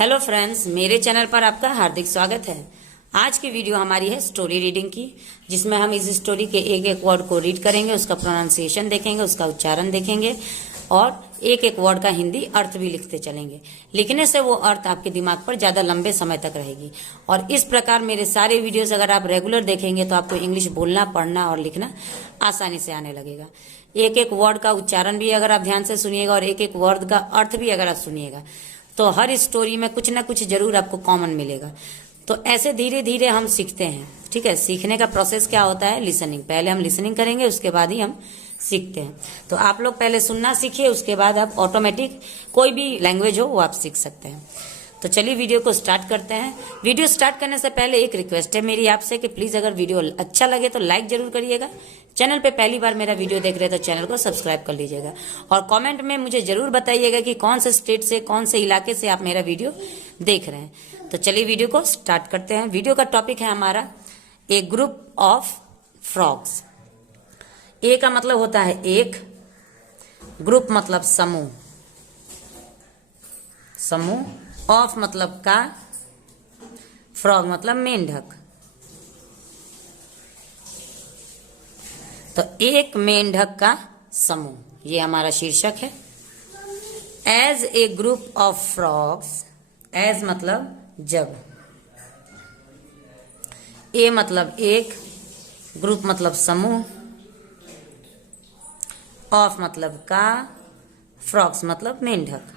Hello friends, मेरे channel पर आपका हार्दिक स्वागत है। आज की वीडियो हमारी है स्टोरी रीडिंग की, जिसमें हम इस स्टोरी के एक एक वर्ड को रीड करेंगे, उसका प्रोनाउंसिएशन देखेंगे, उसका उच्चारण देखेंगे और एक एक वर्ड का हिंदी अर्थ भी लिखते चलेंगे। लिखने से वो अर्थ आपके दिमाग पर ज़्यादा लंबे समय तक रहेगी। और इस प्रकार मेरे सारे वीडियोस अगर आप रेगुलर देखेंगे तो आपको इंग्लिश बोलना, पढ़ना और लिखना आसानी से आने लगेगा। एक एक वर्ड का उच्चारण भी अगर आप ध्यान से सुनिएगा और एक एक वर्ड का अर्थ भी अगर आप सुनिएगा तो हर स्टोरी में कुछ ना कुछ जरूर आपको कॉमन मिलेगा। तो ऐसे धीरे धीरे हम सीखते हैं। ठीक है, सीखने का प्रोसेस क्या होता है? लिसनिंग। पहले हम लिसनिंग करेंगे, उसके बाद ही हम सीखते हैं। तो आप लोग पहले सुनना सीखिए, उसके बाद आप ऑटोमेटिक कोई भी लैंग्वेज हो वो आप सीख सकते हैं। तो चलिए वीडियो को स्टार्ट करते हैं। वीडियो स्टार्ट करने से पहले एक रिक्वेस्ट है मेरी आपसे कि प्लीज अगर वीडियो अच्छा लगे तो लाइक जरूर करिएगा। चैनल पे पहली बार मेरा वीडियो देख रहे हैं तो चैनल को सब्सक्राइब कर लीजिएगा और कमेंट में मुझे जरूर बताइएगा कि कौन से स्टेट से, कौन से इलाके से आप मेरा वीडियो देख रहे हैं। तो चलिए वीडियो को स्टार्ट करते हैं। वीडियो का टॉपिक है हमारा ए ग्रुप ऑफ फ्रॉग्स। ए का मतलब होता है एक, ग्रुप मतलब समूह, समूह, ऑफ मतलब का, फ्रॉग मतलब मेंढक। तो एक मेंढक का समूह, ये हमारा शीर्षक है। As a group of frogs, as मतलब जब, ए मतलब एक, ग्रुप मतलब समूह, ऑफ मतलब का, फ्रॉग्स मतलब मेंढक।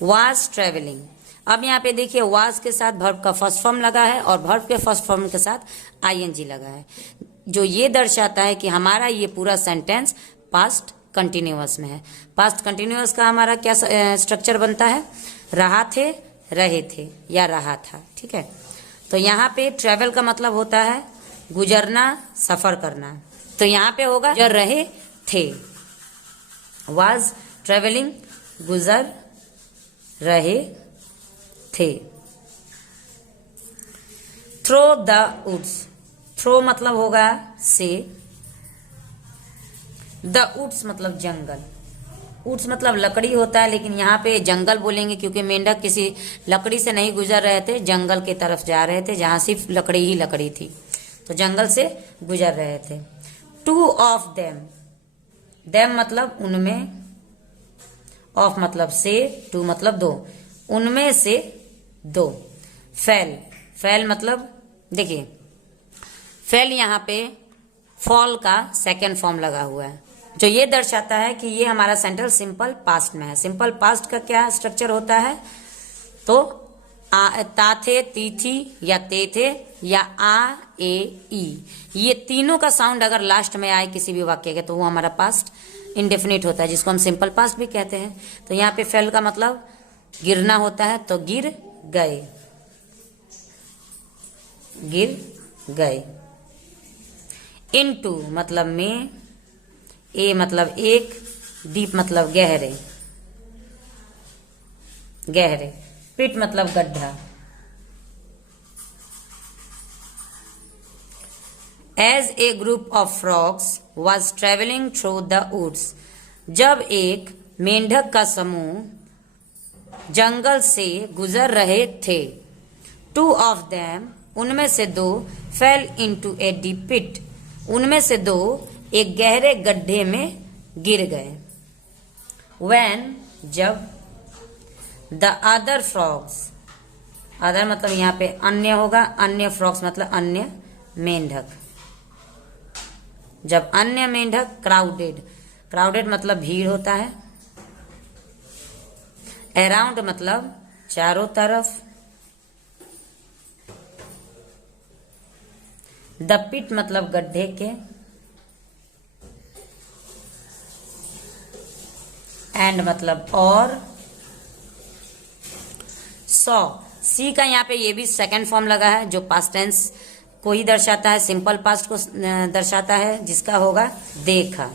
Was travelling. अब यहाँ पे देखिए वाज के साथ वर्ब का फर्स्ट फॉर्म लगा है और वर्ब के फर्स्ट फॉर्म के साथ आईएनजी लगा है, जो ये दर्शाता है कि हमारा ये पूरा सेंटेंस पास्ट कंटिन्यूअस में है। पास्ट कंटिन्यूअस का हमारा क्या स्ट्रक्चर बनता है? रहा थे, रहे थे या रहा था। ठीक है, तो यहाँ पे ट्रेवल का मतलब होता है गुजरना, सफर करना। तो यहाँ पे होगा गुजर रहे थे। वाज ट्रेवलिंग, गुजर रहे थे। थ्रो द वुड्स, थ्रो मतलब होगा से, द वुड्स मतलब जंगल। वुड्स मतलब लकड़ी होता है, लेकिन यहाँ पे जंगल बोलेंगे क्योंकि मेंढक किसी लकड़ी से नहीं गुजर रहे थे, जंगल की तरफ जा रहे थे जहां सिर्फ लकड़ी ही लकड़ी थी, तो जंगल से गुजर रहे थे। टू ऑफ देम, देम मतलब उनमें, ऑफ मतलब से, टू मतलब दो, उनमें से दो। फेल, फेल मतलब देखिए फेल यहाँ पे फॉल का सेकेंड फॉर्म लगा हुआ है, जो ये दर्शाता है कि ये हमारा सेंटेंस सिंपल पास्ट में है। सिंपल पास्ट का क्या स्ट्रक्चर होता है? तो ता थे, ती थी या ते थे या आ, ए, ई, ये तीनों का साउंड अगर लास्ट में आए किसी भी वाक्य के तो वो हमारा पास्ट इंडेफिनिट होता है, जिसको हम सिंपल पास्ट भी कहते हैं। तो यहाँ पे फेल का मतलब गिरना होता है, तो गिर गए, गिर गए। इनटू मतलब में, ए मतलब एक, डीप मतलब गहरे, गहरे। पिट मतलब गड्ढा। As a group of frogs was travelling through the woods, जब एक मेंढक का समूह जंगल से गुजर रहे थे। टू ऑफ देम, उनमें से दो, fell into a deep pit, उनमें से दो एक गहरे गड्ढे में गिर गए। व्हेन, जब, द अदर फ्रॉग्स, अदर मतलब यहाँ पे अन्य होगा, अन्य फ्रॉग्स मतलब अन्य मेंढक। जब अन्य मेंढक, क्राउडेड, क्राउडेड मतलब भीड़ होता है। अराउंड मतलब चारों तरफ। द पिट मतलब गड्ढे के। एंड मतलब और। सॉ, सी का यहाँ पे ये भी सेकंड फॉर्म लगा है, जो पास्ट टेंस को ही दर्शाता है, सिंपल पास्ट को दर्शाता है, जिसका होगा देखा।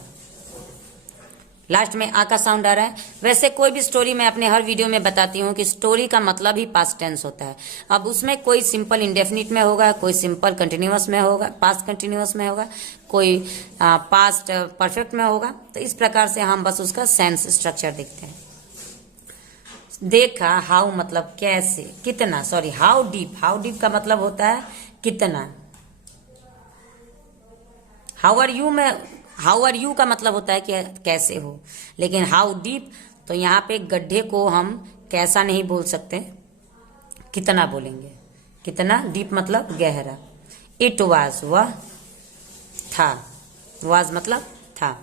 लास्ट में आ का साउंड आ रहा है। वैसे कोई भी स्टोरी मैं अपने हर वीडियो में बताती हूँ कि स्टोरी का मतलब ही पास्ट टेंस होता है। अब उसमें कोई सिंपल इंडेफिनिट में होगा, कोई सिंपल कंटिन्यूअस में होगा, पास्ट कंटिन्यूअस में होगा, कोई पास्ट परफेक्ट में होगा। तो इस प्रकार से हम बस उसका सेंस स्ट्रक्चर देखते हैं। देखा, हाउ मतलब कैसे, कितना, sorry how deep, how deep का मतलब होता है कितना। हाउ आर यू में, हाउ आर यू का मतलब होता है कि कैसे हो, लेकिन हाउ डीप, तो यहाँ पे गड्ढे को हम कैसा नहीं बोल सकते, कितना बोलेंगे। कितना, डीप मतलब गहरा। इट वाज, वह था, वाज मतलब था।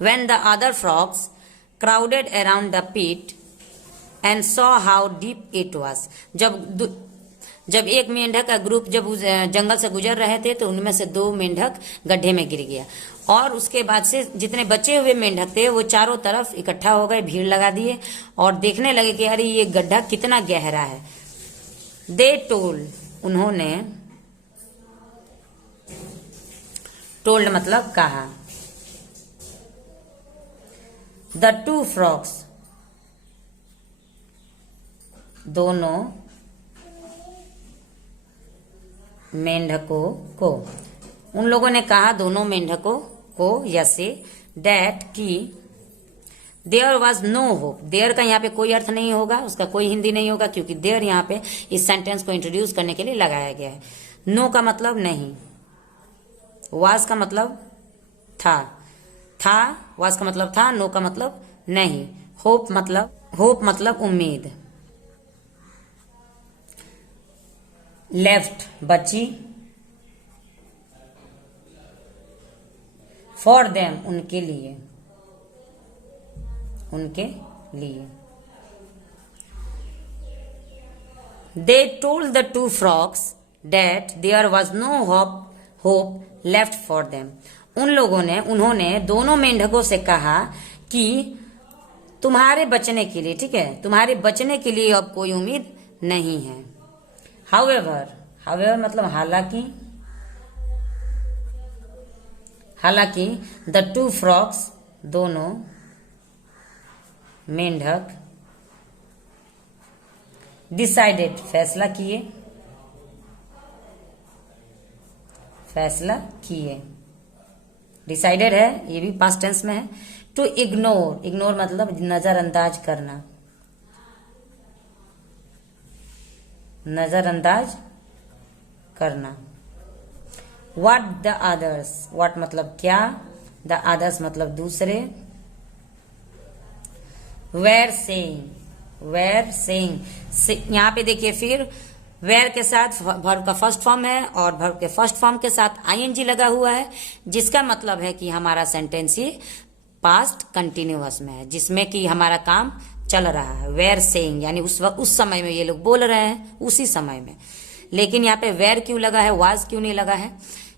When the other frogs crowded around the pit and saw how deep it was, जब एक मेंढक का ग्रुप जब उस जंगल से गुजर रहे थे तो उनमें से 2 मेंढक गड्ढे में गिर गया, और उसके बाद से जितने बचे हुए मेंढक थे वो चारों तरफ इकट्ठा हो गए, भीड़ लगा दिए और देखने लगे कि अरे ये गड्ढा कितना गहरा है। दे टोल्ड, उन्होंने, टोल्ड मतलब कहा। द 2 frogs, दोनों मेंढकों को, उन लोगों ने कहा दोनों मेंढकों को, यसे डैट की there was no hope, there का यहाँ पे कोई अर्थ नहीं होगा, उसका कोई हिंदी नहीं होगा, क्योंकि देयर यहाँ पे इस सेंटेंस को इंट्रोड्यूस करने के लिए लगाया गया है। नो का मतलब नहीं, वाज का मतलब था, वाज का मतलब था, नो का मतलब नहीं, होप मतलब उम्मीद। लेफ्ट बची, फॉर देम उनके लिए, they told the 2 frogs that there was no hope left for them, उन्होंने दोनों मेंढकों से कहा कि तुम्हारे बचने के लिए, ठीक है, तुम्हारे बचने के लिए अब कोई उम्मीद नहीं है। हाउएवर मतलब हालांकि द 2 frogs, दोनों मेंढक, डिसाइडेड फैसला किए, डिसाइडेड है, ये भी पास्ट टेंस में है। टू इग्नोर मतलब नजरअंदाज करना। व्हाट द अदर्स, व्हाट मतलब क्या, द अदर्स मतलब दूसरे। वेर सेइंग, यहाँ पे देखिए फिर वेर के साथ वर्ब का फर्स्ट फॉर्म है और वर्ब के फर्स्ट फॉर्म के साथ आईएनजी लगा हुआ है, जिसका मतलब है कि हमारा सेंटेंस ये पास्ट कंटिन्यूअस में है, जिसमें कि हमारा काम चल रहा है। वेर सेइंग यानी उस वक्त, उस समय में ये लोग बोल रहे हैं, उसी समय में। लेकिन यहाँ पे वेर क्यों लगा है, वाज क्यों नहीं लगा है?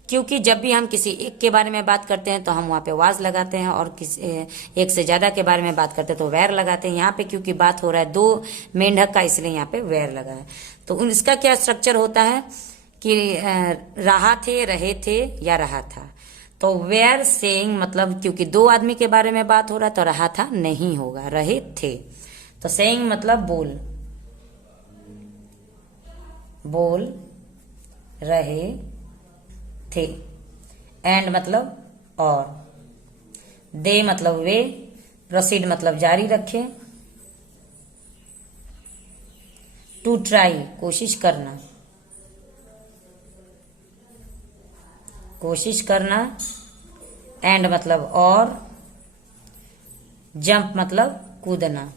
क्योंकि जब भी हम किसी एक के बारे में बात करते हैं तो हम वहाँ पे वाज लगाते हैं, और किसी एक से ज्यादा के बारे में बात करते हैं तो वेर लगाते हैं। यहाँ पे क्योंकि बात हो रहा है 2 मेंढक का, इसलिए यहाँ पे वेर लगा है। तो इसका क्या स्ट्रक्चर होता है कि रहा थे, रहे थे या रहा था। तो वेर सेइंग मतलब क्योंकि 2 आदमी के बारे में बात हो रहा है तो रहा था नहीं होगा, रहे थे। तो सेइंग मतलब बोल रहे थे। एंड मतलब और, दे मतलब वे, प्रोसीड मतलब जारी रखे, टू ट्राई कोशिश करना, एंड मतलब और, जंप मतलब कूदना।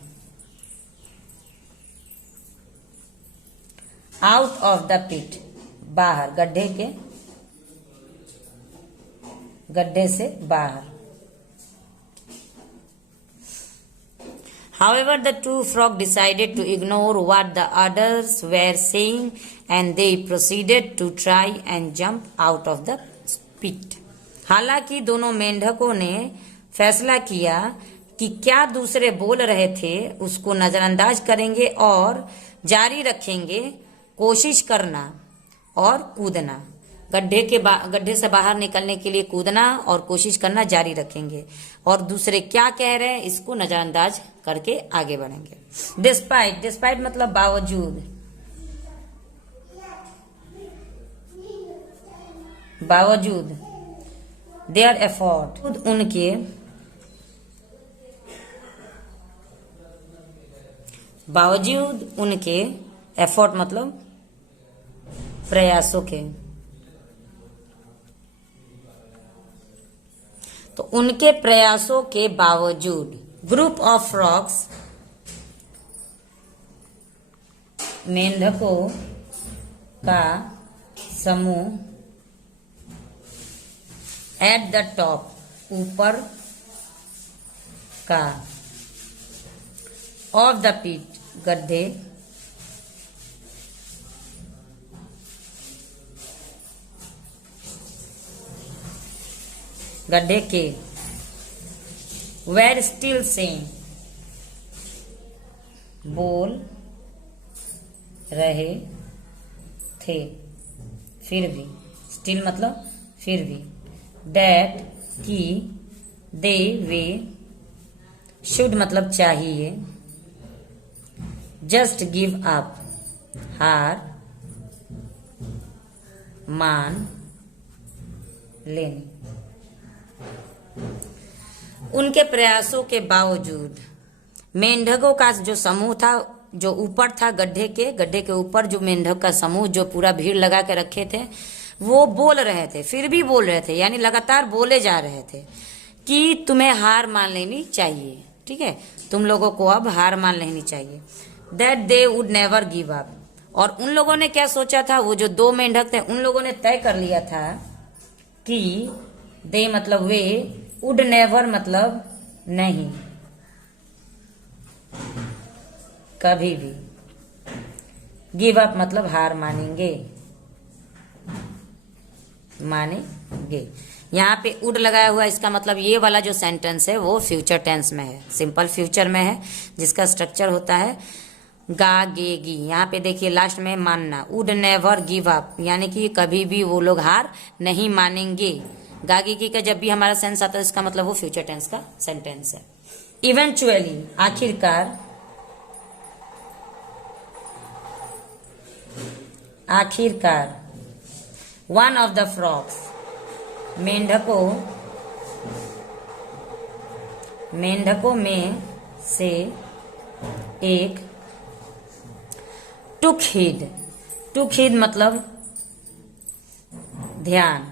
आउट ऑफ द पिट बाहर, गड्ढे से बाहर। However, the 2 frogs decided to ignore what the others were saying and they proceeded to try and jump out of the pit. हालांकि दोनों मेंढकों ने फैसला किया कि क्या दूसरे बोल रहे थे उसको नजरअंदाज करेंगे और जारी रखेंगे कोशिश करना और कूदना। गड्ढे से बाहर निकलने के लिए कूदना और कोशिश करना जारी रखेंगे, और दूसरे क्या कह रहे हैं इसको नजरअंदाज करके आगे बढ़ेंगे। डिस्पाइट मतलब बावजूद, देयर एफर्ट बावजूद उनके, एफर्ट मतलब प्रयासों के, तो उनके प्रयासों के बावजूद ग्रुप ऑफ फ्रॉग्स, मेंढकों का समूह, एट द टॉप, ऊपर का, ऑफ द पिट, गड्ढे, गड्ढे के, वेर स्टिल सेइंग, बोल रहे थे, फिर भी, स्टिल मतलब फिर भी, दैट कि, दे वे, शुड मतलब चाहिए, जस्ट गिव अप, हार मान लेने, उनके प्रयासों के बावजूद मेंढकों का जो समूह था, जो ऊपर था गड्ढे के ऊपर जो मेंढक का समूह जो पूरा भीड़ लगा के रखे थे, वो बोल रहे थे, फिर भी बोल रहे थे, यानी लगातार बोले जा रहे थे कि तुम्हें हार मान लेनी चाहिए, ठीक है, तुम लोगों को अब हार मान लेनी चाहिए। That they would never give up, और उन लोगों ने क्या सोचा था, वो जो दो मेंढक थे उन लोगों ने तय कर लिया था कि दे मतलब वे, वुड नेवर मतलब नहीं, कभी भी, गिव अप मतलब हार मानेंगे, मानेंगे। यहाँ पे वुड लगाया हुआ, इसका मतलब ये वाला जो सेंटेंस है वो फ्यूचर टेंस में है, सिंपल फ्यूचर में है, जिसका स्ट्रक्चर होता है गा गे गी। यहाँ पे देखिए लास्ट में मानना, वुड नेवर गिव अप, यानी कि कभी भी वो लोग हार नहीं मानेंगे। गागी की का जब भी हमारा सेंस आता है इसका मतलब वो फ्यूचर टेंस का सेंटेंस है। इवेंचुअली, आखिरकार, आखिरकार, वन ऑफ द फ्रॉग्स, मेंढकों में से एक, टुक हीड मतलब ध्यान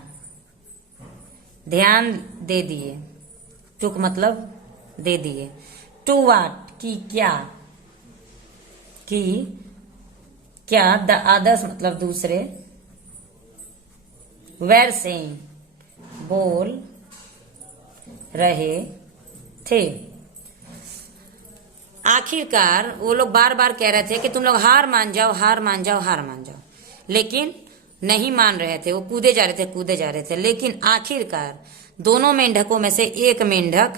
दे दिए, टुक मतलब दे दिए, टू वाट की क्या, द अदर्स मतलब दूसरे, वेर सेइंग बोल रहे थे। आखिरकार वो लोग बार बार कह रहे थे कि तुम लोग हार मान जाओ, हार मान जाओ, हार मान जाओ, लेकिन नहीं मान रहे थे, वो कूदे जा रहे थे। लेकिन आखिरकार दोनों मेंढकों में से एक मेंढक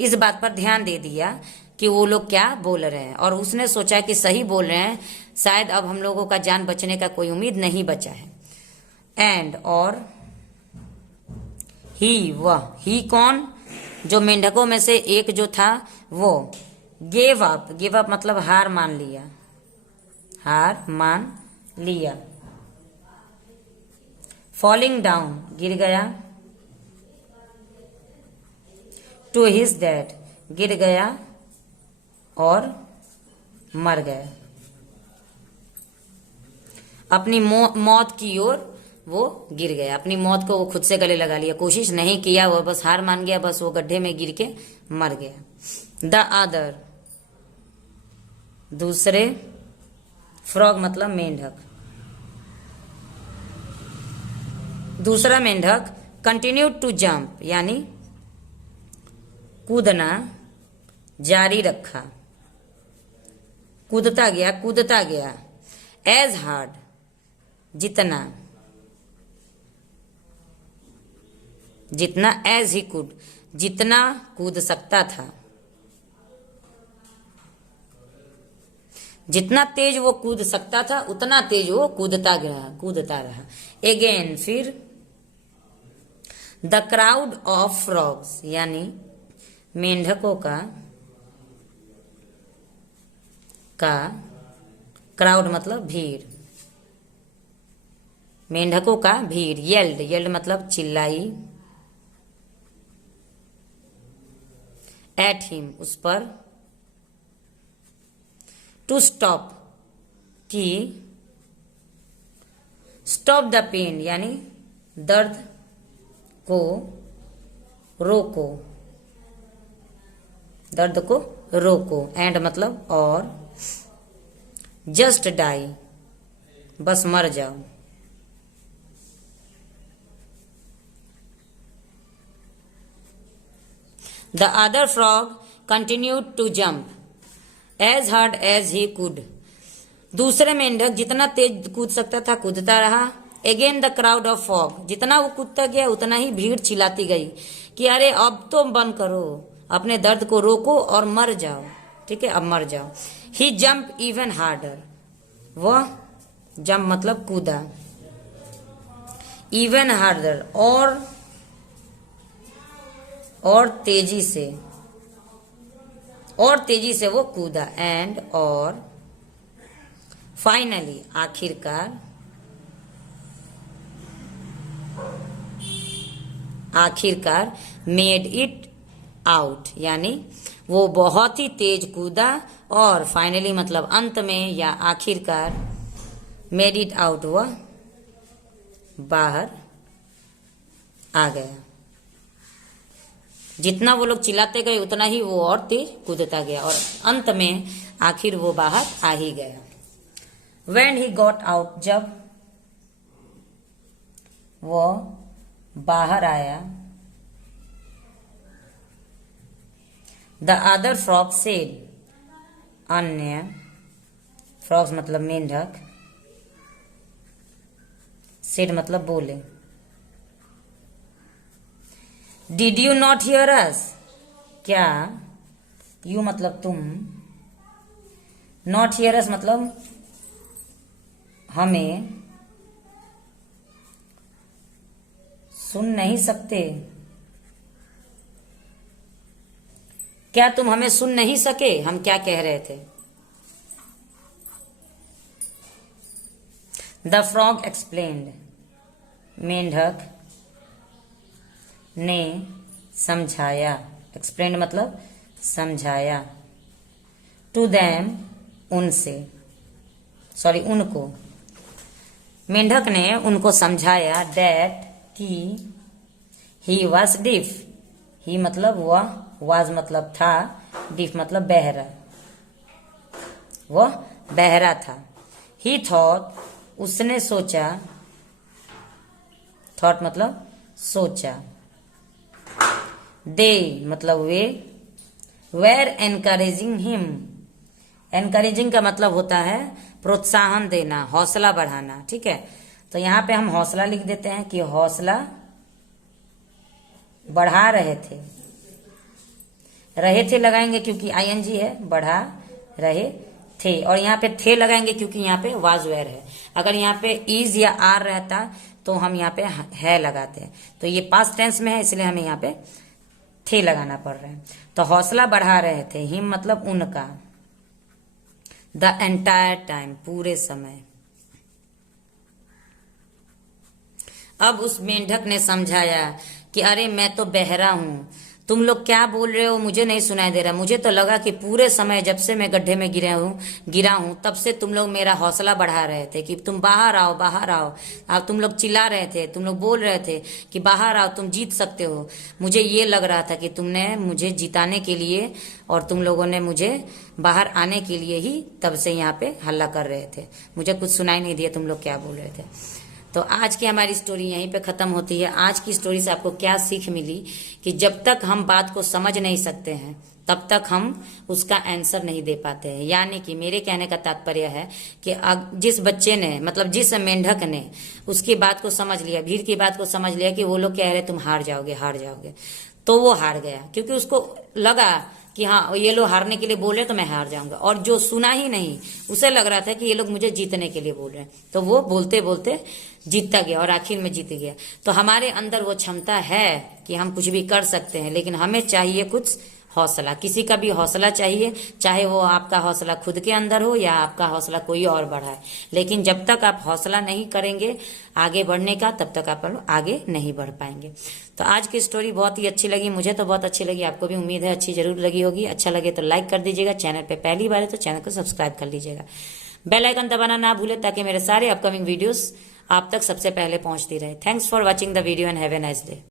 इस बात पर ध्यान दे दिया कि वो लोग क्या बोल रहे हैं, और उसने सोचा कि सही बोल रहे हैं, शायद अब हम लोगों का जान बचने का कोई उम्मीद नहीं बचा है। एंड, और, ही कौन, जो मेंढकों में से एक जो था वो, गिव अप मतलब हार मान लिया, फॉलिंग डाउन गिर गया, टू हिज डेथ गिर गया और मर गया, अपनी मौत की ओर वो गिर गया, अपनी मौत को वो खुद से गले लगा लिया, कोशिश नहीं किया, वो बस हार मान गया, बस वो गड्ढे में गिर के मर गया। द अदर, दूसरे, फ्रॉग मतलब मेंढक, दूसरा मेंढक कंटिन्यू टू जंप यानी कूदना जारी रखा, कूदता गया, एज हार्ड जितना एज ही कुड जितना कूद सकता था, जितना तेज वो कूद सकता था उतना तेज वो कूदता रहा। अगेन, फिर, द क्राउड ऑफ फ्रॉग्स यानी मेंढकों का क्राउड मतलब भीड़, मेंढकों का भीड़, येल्ड मतलब चिल्लाई, एट हिम उस पर, टू स्टॉप, कि स्टॉप द पेन यानी दर्द को रोको, दर्द को रोको, एंड मतलब और, जस्ट डाई बस मर जाओ। The other frog continued to jump as hard as he could, दूसरे मेंढक जितना तेज कूद सकता था कूदता रहा। Again the crowd of frog, जितना वो कूदता गया उतना ही भीड़ चिल्लाती गई कि अरे अब तो बंद करो, अपने दर्द को रोको और मर जाओ, ठीक है अब मर जाओ। ही जंप इवन हार्डर, वह जंप मतलब कूदा, इवन हार्डर और तेजी से वो कूदा, एंड और फाइनली आखिरकार मेड इट आउट, यानी वो बहुत ही तेज कूदा और फाइनली मतलब अंत में या आखिरकार मेड इट आउट, वह बाहर आ गया। जितना वो लोग चिल्लाते गए उतना ही वो और तेज कूदता गया और अंत में आखिर वो बाहर आ ही गया। When he got out, जब वो बाहर आया, the other frog said, अन्य frogs मतलब मेंढक, said मतलब बोले, Did you not hear us? क्या you मतलब तुम, not hear us मतलब हमें सुन नहीं सकते, क्या तुम हमें सुन नहीं सके, हम क्या कह रहे थे। द फ्रॉग एक्सप्लेन्ड, मेंढक ने समझाया, एक्सप्लेन्ड मतलब समझाया, टू देम उनसे, सॉरी उनको, मेंढक ने उनको समझाया दैट कि ही वॉज डिफ, ही मतलब वह, वाज मतलब था, डिफ मतलब बहरा, वह बहरा था। ही थॉट उसने सोचा, थॉट मतलब सोचा, दे मतलब वे, वेर एनकरेजिंग हिम, एनकरेजिंग का मतलब होता है प्रोत्साहन देना, हौसला बढ़ाना, ठीक है। तो यहां पे हम हौसला लिख देते हैं कि हौसला बढ़ा रहे थे लगाएंगे क्योंकि आईएनजी है, बढ़ा रहे थे, और यहाँ पे थे लगाएंगे क्योंकि यहाँ पे वाज वेयर है। अगर यहाँ पे इज या आर रहता तो हम यहाँ पे है लगाते हैं, तो ये पास्ट टेंस में है इसलिए हमें यहाँ पे थे लगाना पड़ रहा है। तो हौसला बढ़ा रहे थे, हिम मतलब उनका, द एंटायर टाइम पूरे समय। अब उस मेंढक ने समझाया कि अरे मैं तो बहरा हूं, तुम लोग क्या बोल रहे हो, मुझे नहीं सुनाई दे रहा। मुझे तो लगा कि पूरे समय जब से मैं गड्ढे में गिरा हूं तब से तुम लोग मेरा हौसला बढ़ा रहे थे कि तुम बाहर आओ बाहर आओ, और तुम लोग चिल्ला रहे थे, तुम लोग बोल रहे थे कि बाहर आओ तुम जीत सकते हो। मुझे ये लग रहा था कि तुमने मुझे जिताने के लिए और तुम लोगों ने मुझे बाहर आने के लिए ही तब से यहाँ पे हल्ला कर रहे थे, मुझे कुछ सुनाई नहीं दिया तुम लोग क्या बोल रहे थे। तो आज की हमारी स्टोरी यहीं पे खत्म होती है। आज की स्टोरी से आपको क्या सीख मिली कि जब तक हम बात को समझ नहीं सकते हैं तब तक हम उसका आंसर नहीं दे पाते हैं। यानी कि मेरे कहने का तात्पर्य है कि जिस बच्चे ने मतलब जिस मेंढक ने उसकी बात को समझ लिया, भीड़ की बात को समझ लिया कि वो लोग कह रहे तुम हार जाओगे, तो वो हार गया क्योंकि उसको लगा कि हाँ ये लोग हारने के लिए बोल रहे तो मैं हार जाऊंगा। और जो सुना ही नहीं उसे लग रहा था कि ये लोग मुझे जीतने के लिए बोल रहे हैं, तो वो बोलते बोलते जीतता गया और आखिर में जीत गया। तो हमारे अंदर वो क्षमता है कि हम कुछ भी कर सकते हैं, लेकिन हमें चाहिए कुछ हौसला, किसी का भी हौसला चाहिए, चाहे वो आपका हौसला खुद के अंदर हो या आपका हौसला कोई और बढ़ाए, लेकिन जब तक आप हौसला नहीं करेंगे आगे बढ़ने का, तब तक आप आगे नहीं बढ़ पाएंगे। तो आज की स्टोरी बहुत ही अच्छी लगी, मुझे तो बहुत अच्छी लगी, आपको भी उम्मीद है अच्छी जरूर लगी होगी। अच्छा लगे तो लाइक कर दीजिएगा, चैनल पे पहली बार है तो चैनल को सब्सक्राइब कर लीजिएगा, बेल आइकन दबाना ना भूले ताकि मेरे सारे अपकमिंग वीडियोस आप तक सबसे पहले पहुंचती रहे। Thanks for watching the video and have a nice day.